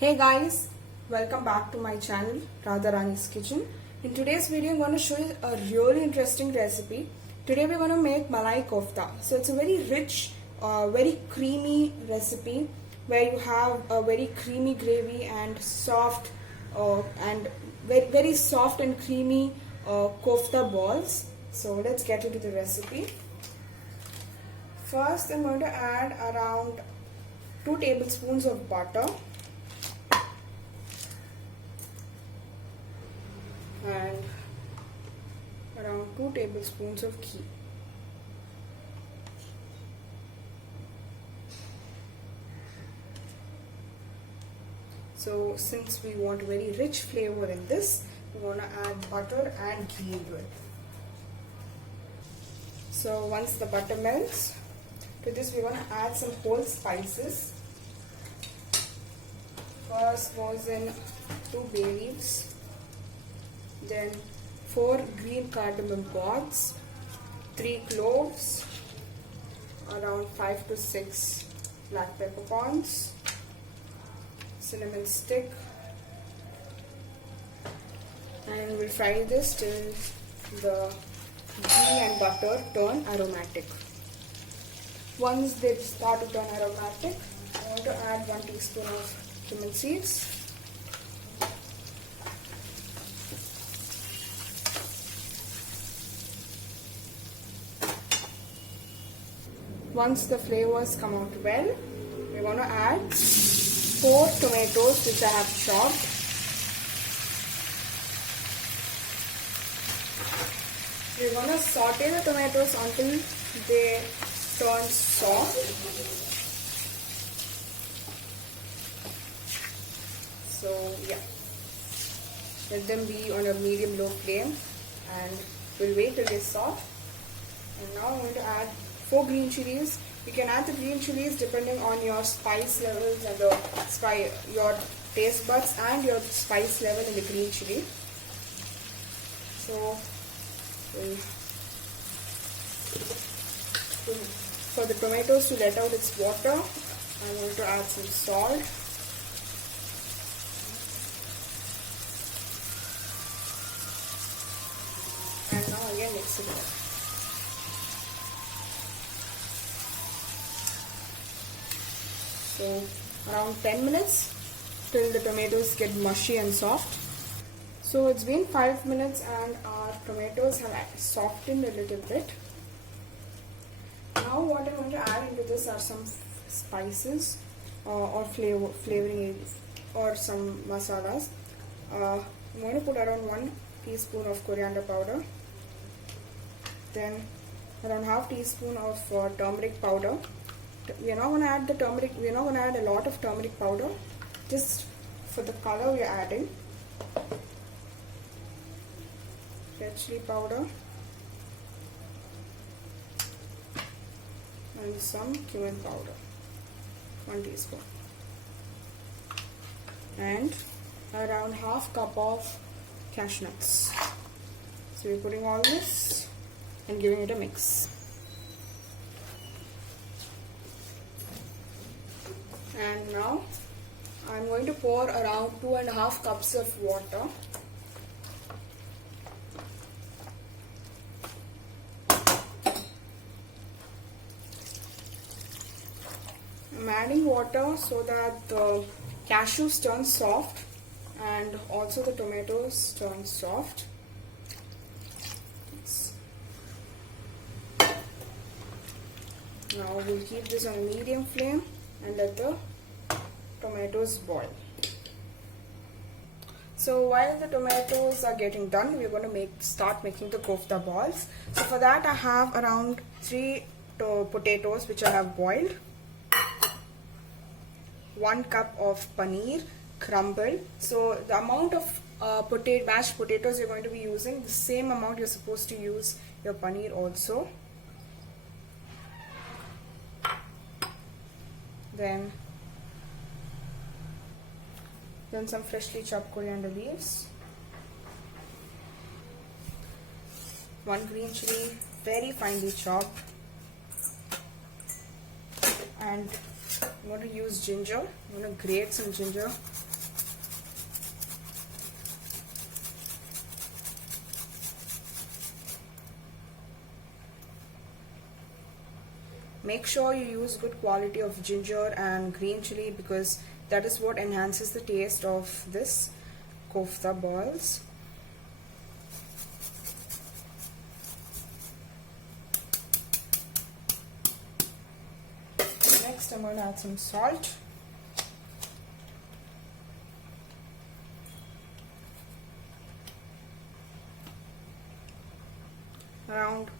Hey guys, welcome back to my channel Radharani's Kitchen. In today's video I'm going to show you a really interesting recipe. Today we're going to make Malai Kofta. So it's a very rich, very creamy recipe where you have a very creamy gravy and soft and very soft and creamy kofta balls. So let's get into the recipe. First I'm going to add around 2 tablespoons of butter and around 2 tablespoons of ghee. So since we want very rich flavor in this, we want to add butter and ghee into it. So once the butter melts, to this we're going to add some whole spices. First goes in 2 bay leaves, then 4 green cardamom pods, 3 cloves, around 5 to 6 black peppercorns, cinnamon stick, and we'll fry this till the ghee and butter turn aromatic. Once they start to turn aromatic, I want to add 1 teaspoon of cumin seeds, once the flavors come out well, we're going to add 4 tomatoes which I have chopped. We're going to saute the tomatoes until they turn soft. So yeah, let them be on a medium-low flame and we'll wait till they're soft. And now I'm going to add 4 green chilies. You can add the green chilies depending on your spice levels and your taste buds and your spice level in the green chili. So for the tomatoes to let out its water, I'm going to add some salt. And now again mix it up. So around 10 minutes till the tomatoes get mushy and soft. So it's been 5 minutes and our tomatoes have softened a little bit. Now what I'm going to add into this are some spices or flavoring aids or some masalas. I'm going to put around 1 teaspoon of coriander powder, then around half teaspoon of turmeric powder. We are not going to add the turmeric, we are not going to add a lot of turmeric powder, just for the color we are adding. Red chili powder and some cumin powder, 1 teaspoon, and around half cup of cashew nuts. So we're putting all this and giving it a mix. And now I'm going to pour around 2.5 cups of water. I'm adding water so that the cashews turn soft and also the tomatoes turn soft. Now we'll keep this on a medium flame and let the tomatoes boil. So while the tomatoes are getting done, we're going to start making the kofta balls. So for that I have around 3 potatoes which I have boiled, 1 cup of paneer crumbled. So the amount of mashed potatoes you're going to be using, the same amount you're supposed to use your paneer also. Then some freshly chopped coriander leaves, 1 green chili very finely chopped, and I'm going to use ginger. I'm going to grate some ginger make sure you use good quality of ginger and green chili, because that is what enhances the taste of this kofta balls. Next I'm going to add some salt. Around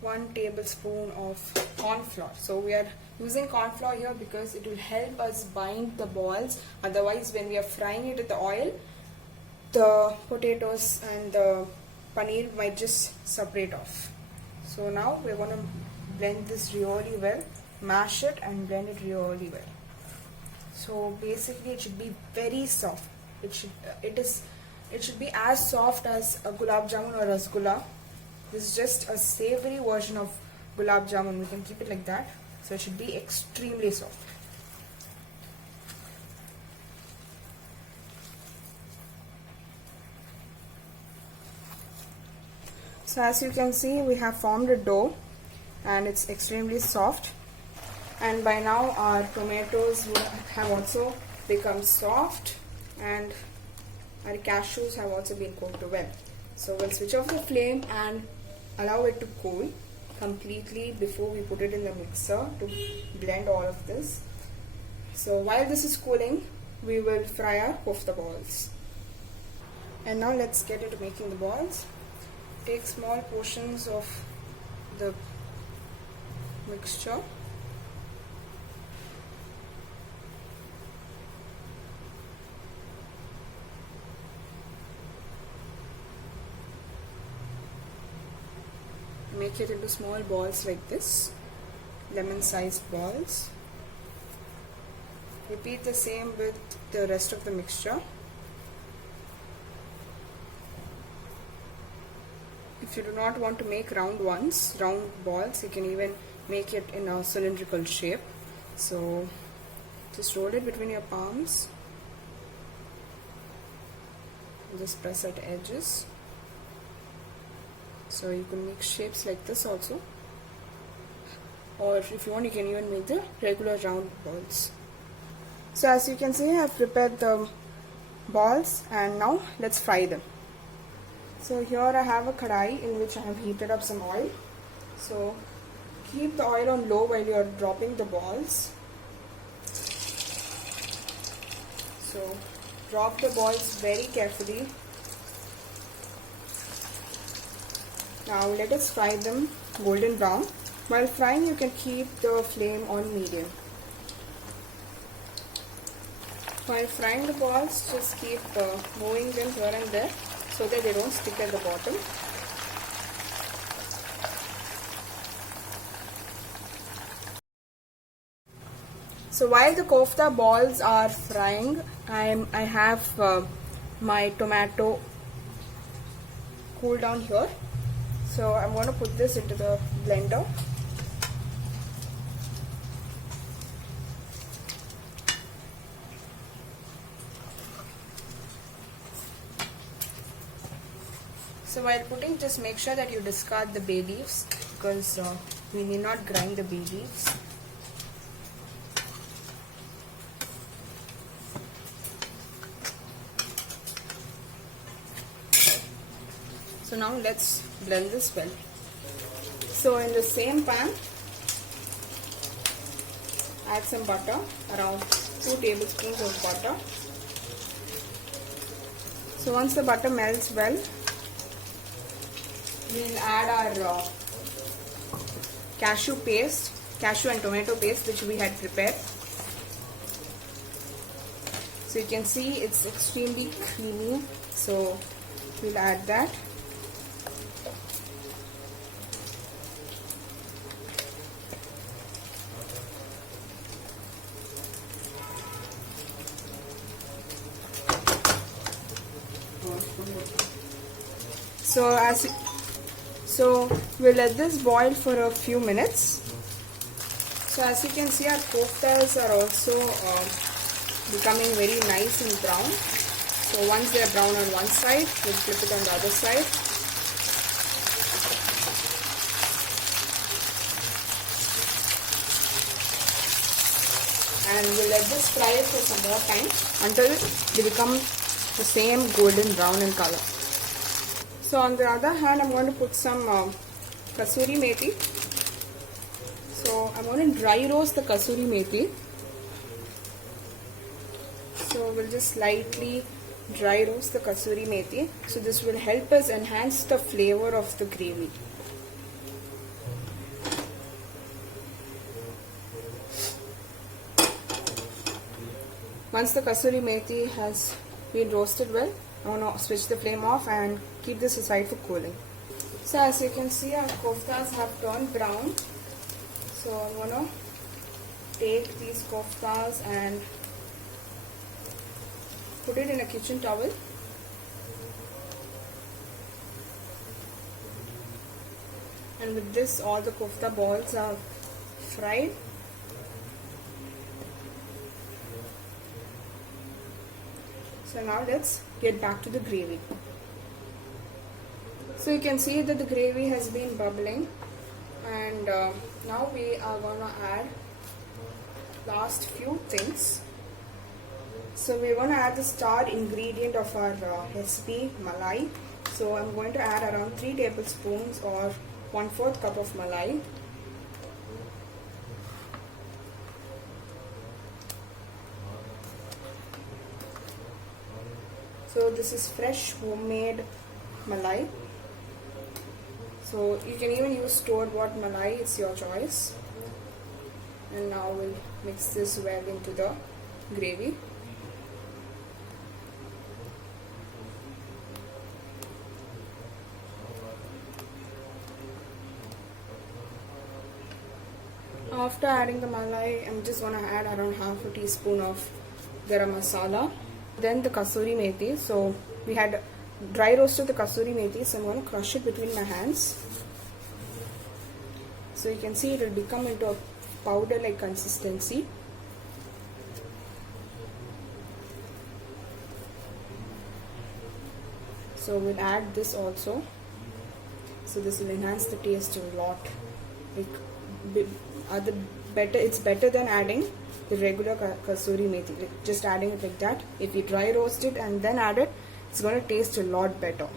1 tablespoon of corn flour. So we are using corn flour here because it will help us bind the balls. Otherwise, when we are frying it in the oil, the potatoes and the paneer might just separate off. So now we're going to blend this really well, mash it and blend it really well. So basically it should be very soft. It should be as soft as a gulab jamun or rasgulla. This is just a savory version of gulab jamun. We can keep it like that. So it should be extremely soft. So as you can see, we have formed a dough and it's extremely soft. And by now our tomatoes have also become soft and our cashews have also been cooked well. So we'll switch off the flame and allow it to cool completely before we put it in the mixer to blend all of this. So while this is cooling, we will fry our kofta balls. And now let's get into making the balls. Take small portions of the mixture. Make it into small balls like this, lemon-sized balls. Repeat the same with the rest of the mixture. If you do not want to make round balls, you can even make it in a cylindrical shape. So just roll it between your palms. Just press at edges. So you can make shapes like this also, or if you want you can even make the regular round balls. So as you can see, I have prepared the balls and now let's fry them. So here I have a kadai in which I have heated up some oil. So keep the oil on low while you are dropping the balls. So drop the balls very carefully. Now let us fry them golden brown. While frying, you can keep the flame on medium. While frying the balls, just keep moving them here and there so that they don't stick at the bottom. So while the kofta balls are frying, I have my tomato cool down here. So I'm going to put this into the blender. So while putting, just make sure that you discard the bay leaves, because we need not grind the bay leaves. So now let's blend this well. So in the same pan, add some butter, around 2 tablespoons of butter. So once the butter melts well, we'll add our cashew and tomato paste which we had prepared. So you can see it's extremely creamy, so we'll add that. So we'll let this boil for a few minutes. So as you can see, our koftas are also becoming very nice and brown. So once they are brown on one side, we'll flip it on the other side. and we'll let this fry for some more time until they become the same golden brown in color. So on the other hand, I'm going to put some kasuri methi. So I'm going to dry roast the kasuri methi. So we'll just slightly dry roast the kasuri methi. So this will help us enhance the flavor of the gravy. Once the kasuri methi has been roasted well, I'm going to switch the flame off and keep this aside for cooling. So as you can see, our koftas have turned brown. So I'm going to take these koftas and put it in a kitchen towel. And with this, all the kofta balls are fried. So now let's get back to the gravy. So you can see that the gravy has been bubbling, and now we are going to add last few things. So we're going to add the star ingredient of our recipe, malai. So I'm going to add around 3 tablespoons or 1/4 cup of malai. So this is fresh homemade malai. So you can even use store-bought malai, it's your choice. And now we'll mix this well into the gravy. After adding the malai, I'm just going to add around half a teaspoon of garam masala. Then the kasuri methi. So we had dry roasted the kasuri methi, so I'm going to crush it between my hands. So you can see it will become into a powder like consistency. So we'll add this also. So this will enhance the taste a lot. It's better than adding the regular kasuri methi, like just adding it like that. If you dry roast it and then add it, it's going to taste a lot better,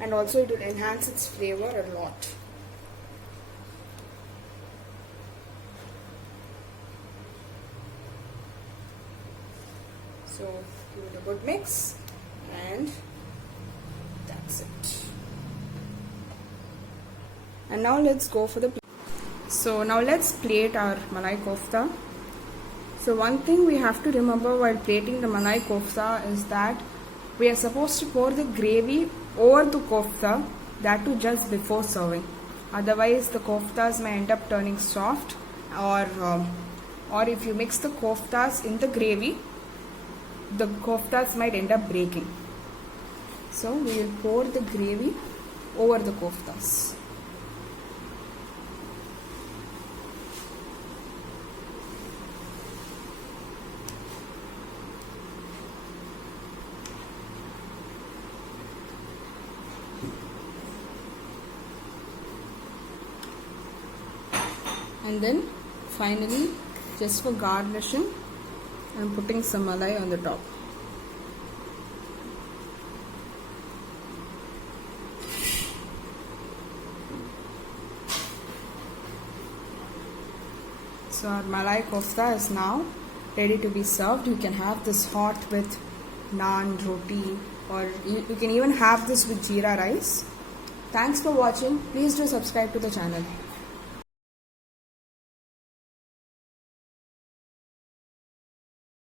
and also it will enhance its flavor a lot. So give it a good mix, and that's it. And now let's go for the So now let's plate our malai kofta. So one thing we have to remember while plating the malai kofta is that we are supposed to pour the gravy over the kofta, that too just before serving. Otherwise the koftas may end up turning soft, or if you mix the koftas in the gravy, the koftas might end up breaking. So we will pour the gravy over the koftas. And then finally, just for garnishing, I'm putting some malai on the top. So our malai kofta is now ready to be served. You can have this hot with naan, roti, or you can even have this with jeera rice. Thanks for watching. Please do subscribe to the channel.